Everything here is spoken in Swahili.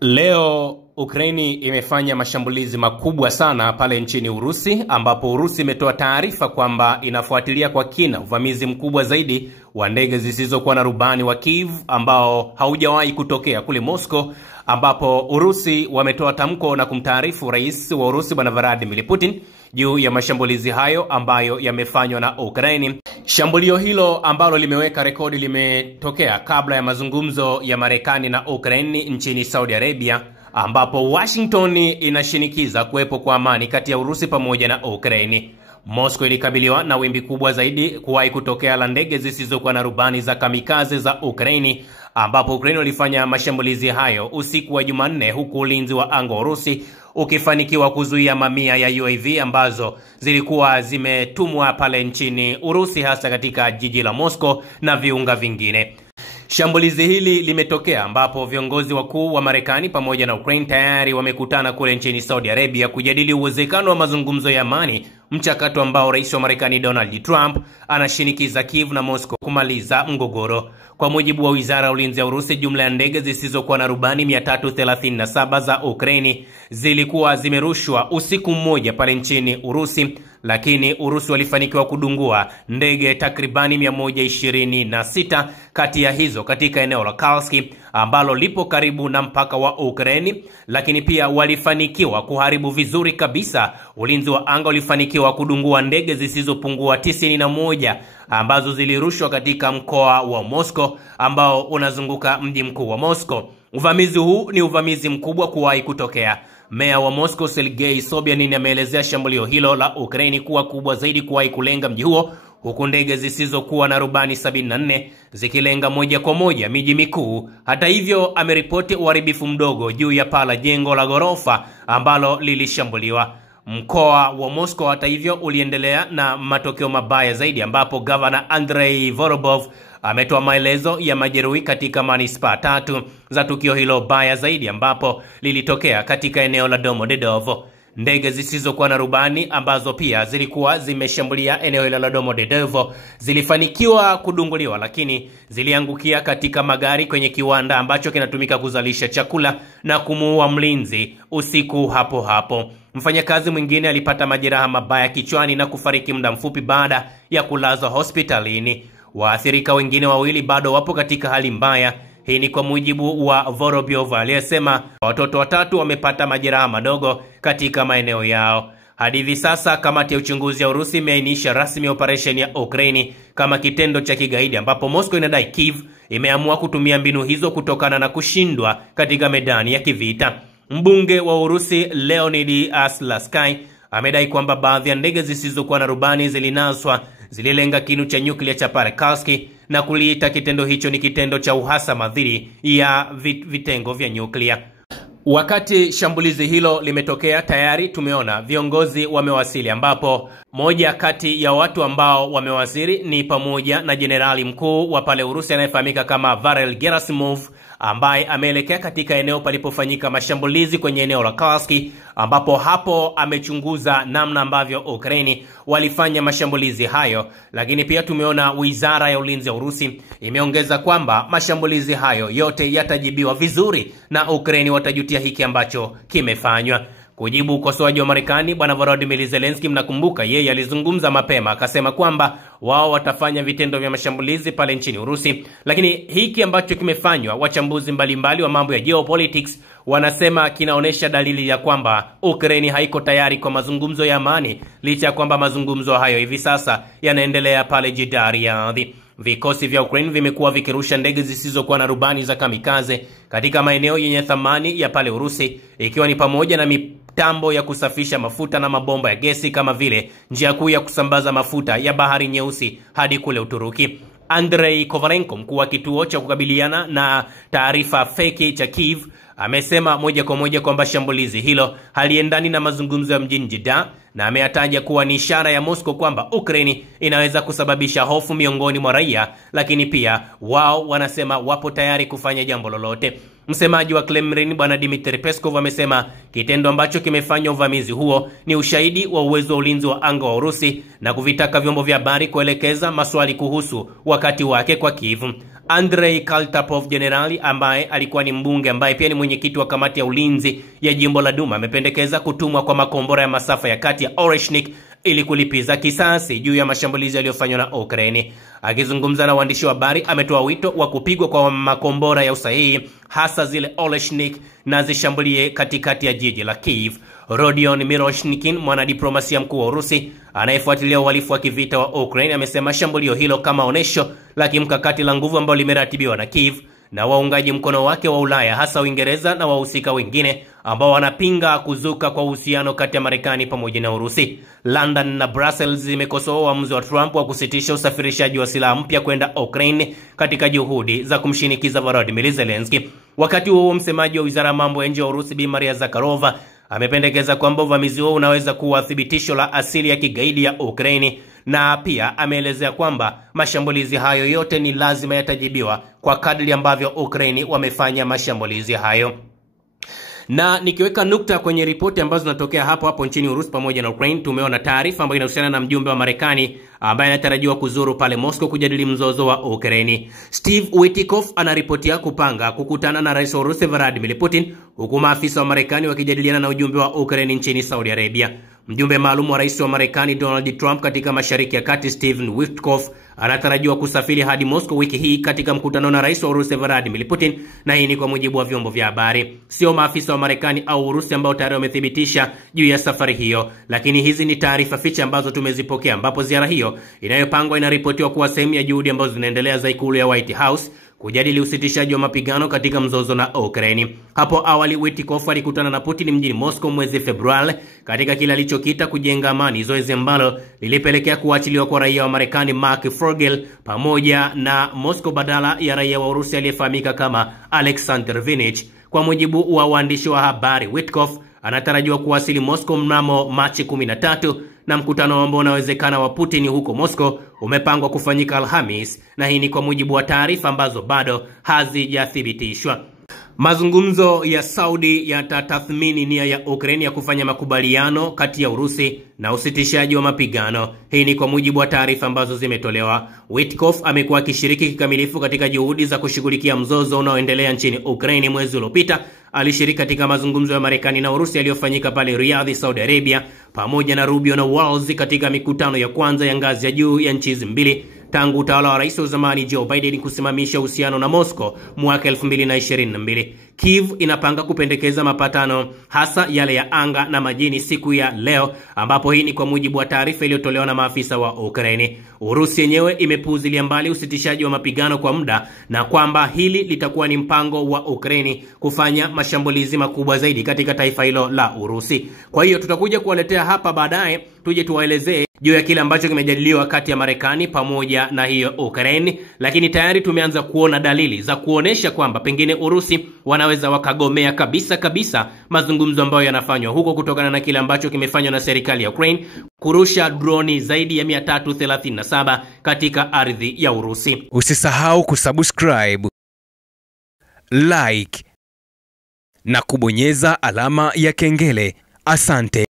Leo Ukraini imefanya mashambulizi makubwa sana pale nchini Urusi, ambapo Urusi imetoa taarifa kwamba inafuatilia kwa kina uvamizi mkubwa zaidi wa ndege zisizokuwa na rubani wa Kiev ambao haujawahi kutokea kule Moscow, ambapo Urusi wametoa tamko na kumtaarifu rais wa Urusi Bwana Vladimir Putin juu ya mashambulizi hayo ambayo yamefanywa na Ukraini. Shambulio hilo ambalo limeweka rekodi limetokea kabla ya mazungumzo ya Marekani na Ukraini nchini Saudi Arabia, ambapo Washington inashinikiza kuwepo kwa amani kati ya Urusi pamoja na Ukraini. Moscow ilikabiliwa na wimbi kubwa zaidi kuwahi kutokea la ndege zisizokuwa na rubani za kamikaze za Ukraini, ambapo Ukraini walifanya mashambulizi hayo usiku wa Jumanne, huku ulinzi wa anga wa Urusi ukifanikiwa kuzuia mamia ya UAV ambazo zilikuwa zimetumwa pale nchini Urusi, hasa katika jiji la Moscow na viunga vingine. Shambulizi hili limetokea ambapo viongozi wakuu wa Marekani pamoja na Ukraine tayari wamekutana kule nchini Saudi Arabia kujadili uwezekano wa mazungumzo ya amani, mchakato ambao rais wa Marekani Donald Trump anashinikiza Kiev na Moscow kumaliza mgogoro. Kwa mujibu wa Wizara ya Ulinzi ya Urusi, jumla ya ndege zisizokuwa na rubani 337 za Ukraini zilikuwa zimerushwa usiku mmoja pale nchini Urusi, lakini Urusi walifanikiwa kudungua ndege takribani 126 kati ya hizo katika eneo la Kursk ambalo lipo karibu na mpaka wa Ukraini, lakini pia walifanikiwa kuharibu vizuri kabisa. Ulinzi wa anga ulifanikiwa kudungua ndege zisizopungua 91 ambazo zilirushwa katika mkoa wa Moscow ambao unazunguka mji mkuu wa Moscow. Uvamizi huu ni uvamizi mkubwa kuwahi kutokea. Meya wa Moscow Sergei Sobyanin ameelezea shambulio hilo la Ukraini kuwa kubwa zaidi kuwahi kulenga mji huo, huku ndege zisizokuwa na rubani 74 zikilenga moja kwa moja miji mikuu. Hata hivyo, ameripoti uharibifu mdogo juu ya paa la jengo la ghorofa ambalo lilishambuliwa. Mkoa wa Moscow hata hivyo uliendelea na matokeo mabaya zaidi, ambapo Governor Andrei Vorobov ametoa maelezo ya majeruhi katika manispaa 3 za tukio hilo baya zaidi ambapo lilitokea katika eneo la Domodedovo. Ndege zisizokuwa na rubani ambazo pia zilikuwa zimeshambulia eneo hilo la Domodedovo zilifanikiwa kudunguliwa, lakini ziliangukia katika magari kwenye kiwanda ambacho kinatumika kuzalisha chakula na kumuua mlinzi usiku hapo hapo. Mfanyakazi mwingine alipata majeraha mabaya kichwani na kufariki muda mfupi baada ya kulazwa hospitalini. Waathirika wengine wawili bado wapo katika hali mbaya. Hii ni kwa mujibu wa Vorobyov aliyesema watoto 3 wamepata majeraha madogo katika maeneo yao. Hadi hivi sasa kamati ya uchunguzi ya Urusi imeainisha rasmi operation ya Ukraini kama kitendo cha kigaidi, ambapo Moscow inadai Kiev imeamua kutumia mbinu hizo kutokana na kushindwa katika medani ya kivita. Mbunge wa Urusi Leonid Aslasky amedai kwamba baadhi ya ndege zisizokuwa na rubani zililenga kinu cha nyuklia cha pale Kursk na kuliita kitendo hicho ni kitendo cha uhasama dhidi ya vitengo vya nyuklia. Wakati shambulizi hilo limetokea, tayari tumeona viongozi wamewasili, ambapo moja kati ya watu ambao wamewasili ni pamoja na jenerali mkuu wa pale Urusi anayefahamika kama Varel Gerasimov, ambaye ameelekea katika eneo palipofanyika mashambulizi kwenye eneo la Kursk, ambapo hapo amechunguza namna ambavyo Ukraini walifanya mashambulizi hayo. Lakini pia tumeona Wizara ya Ulinzi ya Urusi imeongeza kwamba mashambulizi hayo yote yatajibiwa vizuri na Ukraini watajutia hiki ambacho kimefanywa. Kujibu ukosoaji wa Marekani, Bwana Volodymyr Zelensky, mnakumbuka yeye alizungumza mapema akasema kwamba wao watafanya vitendo vya mashambulizi pale nchini Urusi, lakini hiki ambacho kimefanywa, wachambuzi mbalimbali wa mambo ya geopolitics wanasema kinaonesha dalili ya kwamba Ukraine haiko tayari kwa mazungumzo ya amani, licha ya kwamba mazungumzo hayo hivi sasa yanaendelea pale jijini Riyadh. Vikosi vya Ukraine vimekuwa vikirusha ndege zisizokuwa na rubani za kamikaze katika maeneo yenye thamani ya pale Urusi, ikiwa ni pamoja na mitambo ya kusafisha mafuta na mabomba ya gesi, kama vile njia kuu ya kusambaza mafuta ya Bahari Nyeusi hadi kule Uturuki. Andrei Kovalenko, mkuu wa kituo cha kukabiliana na taarifa feki cha Kiev, amesema moja kwa moja kwamba shambulizi hilo haliendani na mazungumzo ya mjini Jeddah, na ameyataja kuwa ni ishara ya Moscow kwamba Ukraine inaweza kusababisha hofu miongoni mwa raia, lakini pia wao wanasema wapo tayari kufanya jambo lolote. Msemaji wa Kremlin Bwana Dmitry Peskov amesema kitendo ambacho kimefanya uvamizi huo ni ushahidi wa uwezo wa ulinzi wa anga wa Urusi, na kuvitaka vyombo vya habari kuelekeza maswali kuhusu wakati wake kwa Kiev. Andrei Kaltapov, jenerali ambaye alikuwa ni mbunge ambaye pia ni mwenyekiti wa kamati ya ulinzi ya jimbo la Duma amependekeza kutumwa kwa makombora ya masafa ya kati ya Oreshnik ili kulipiza kisasi juu ya mashambulizi yaliyofanywa na Ukraine. Akizungumza na waandishi wa habari, ametoa wito wa kupigwa kwa makombora ya usahihi, hasa zile Oreshnik, na zishambulie katikati ya jiji la Kiev. Rodion Miroshnikin, mwanadiplomasia mkuu wa Urusi anayefuatilia uhalifu wa kivita wa Ukraine, amesema shambulio hilo kama onesho la kimkakati la nguvu ambalo limeratibiwa na Kiev na waungaji mkono wake wa Ulaya, hasa Uingereza na wahusika wengine ambao wanapinga kuzuka kwa uhusiano kati ya Marekani pamoja na Urusi. London na Brussels zimekosoa uamuzi wa Trump wa kusitisha usafirishaji wa silaha mpya kwenda Ukraine katika juhudi za kumshinikiza Volodymyr Zelensky. Wakati huo, msemaji wa Wizara ya Mambo ya Nje wa Urusi Bi Maria Zakharova amependekeza kwamba uvamizi huo unaweza kuwa thibitisho la asili ya kigaidi ya Ukraine, na pia ameelezea kwamba mashambulizi hayo yote ni lazima yatajibiwa kwa kadri ambavyo Ukraine wamefanya mashambulizi hayo. Na nikiweka nukta kwenye ripoti ambazo zinatokea hapo nchini Urusi pamoja na Ukraine, tumeona taarifa ambayo inahusiana na mjumbe wa Marekani ambaye anatarajiwa kuzuru pale Moscow kujadili mzozo wa Ukraine. Steve Witkoff anaripotia kupanga kukutana na Rais wa Urusi Vladimir Putin, huku maafisa wa Marekani wakijadiliana na ujumbe wa Ukraine nchini Saudi Arabia. Mjumbe maalum wa Rais wa Marekani Donald Trump katika Mashariki ya Kati, Steve Witkoff, anatarajiwa kusafiri hadi Moscow wiki hii katika mkutano na Rais wa Urusi Vladimir Putin, na hii ni kwa mujibu wa vyombo vya habari. Sio maafisa wa Marekani au Urusi ambao tayari wamethibitisha juu ya safari hiyo, lakini hizi ni taarifa fiche ambazo tumezipokea, ambapo ziara hiyo inayopangwa inaripotiwa kuwa sehemu ya juhudi ambazo zinaendelea za ikulu ya White House kujadili usitishaji wa mapigano katika mzozo na Ukraine. Hapo awali Witkoff alikutana na Putin mjini Moscow mwezi Februari katika kile alichokiita kujenga amani, zoezi ambalo lilipelekea kuachiliwa kwa raia wa Marekani Mark Fogel pamoja na Moscow badala ya raia wa Urusi aliyefahamika kama Alexander Vinich. Kwa mujibu wa waandishi wa habari, Witkoff anatarajiwa kuwasili Moscow mnamo Machi 13, na mkutano ambao unawezekana wa Putin huko Moscow umepangwa kufanyika Alhamis, na hii ni kwa mujibu wa taarifa ambazo bado hazijathibitishwa. Mazungumzo ya Saudi yatatathmini nia ya Ukraine ya kufanya makubaliano kati ya Urusi na usitishaji wa mapigano. Hii ni kwa mujibu wa taarifa ambazo zimetolewa. Witkoff amekuwa akishiriki kikamilifu katika juhudi za kushughulikia mzozo unaoendelea nchini Ukraine. Mwezi uliopita alishiriki katika mazungumzo ya Marekani na Urusi yaliyofanyika pale Riyadh, Saudi Arabia, pamoja na Rubio na Walz katika mikutano ya kwanza ya ngazi ya juu ya nchi hizi mbili tangu utawala wa rais wa zamani Joe Biden kusimamisha uhusiano na Moscow mwaka 2022. Kiev inapanga kupendekeza mapatano, hasa yale ya anga na majini, siku ya leo, ambapo hii ni kwa mujibu wa taarifa iliyotolewa na maafisa wa Ukraine. Urusi yenyewe imepuuzilia mbali usitishaji wa mapigano kwa muda, na kwamba hili litakuwa ni mpango wa Ukraine kufanya mashambulizi makubwa zaidi katika taifa hilo la Urusi. Kwa hiyo tutakuja kuwaletea hapa baadaye, tuje tuwaelezee juu ya kile ambacho kimejadiliwa kati ya Marekani pamoja na hiyo Ukraine, lakini tayari tumeanza kuona dalili za kuonesha kwamba pengine Urusi wanaweza wakagomea kabisa mazungumzo ambayo yanafanywa huko, kutokana na kile ambacho kimefanywa na serikali ya Ukraine kurusha droni zaidi ya 337 katika ardhi ya Urusi. Usisahau kusubscribe, like na kubonyeza alama ya kengele. Asante.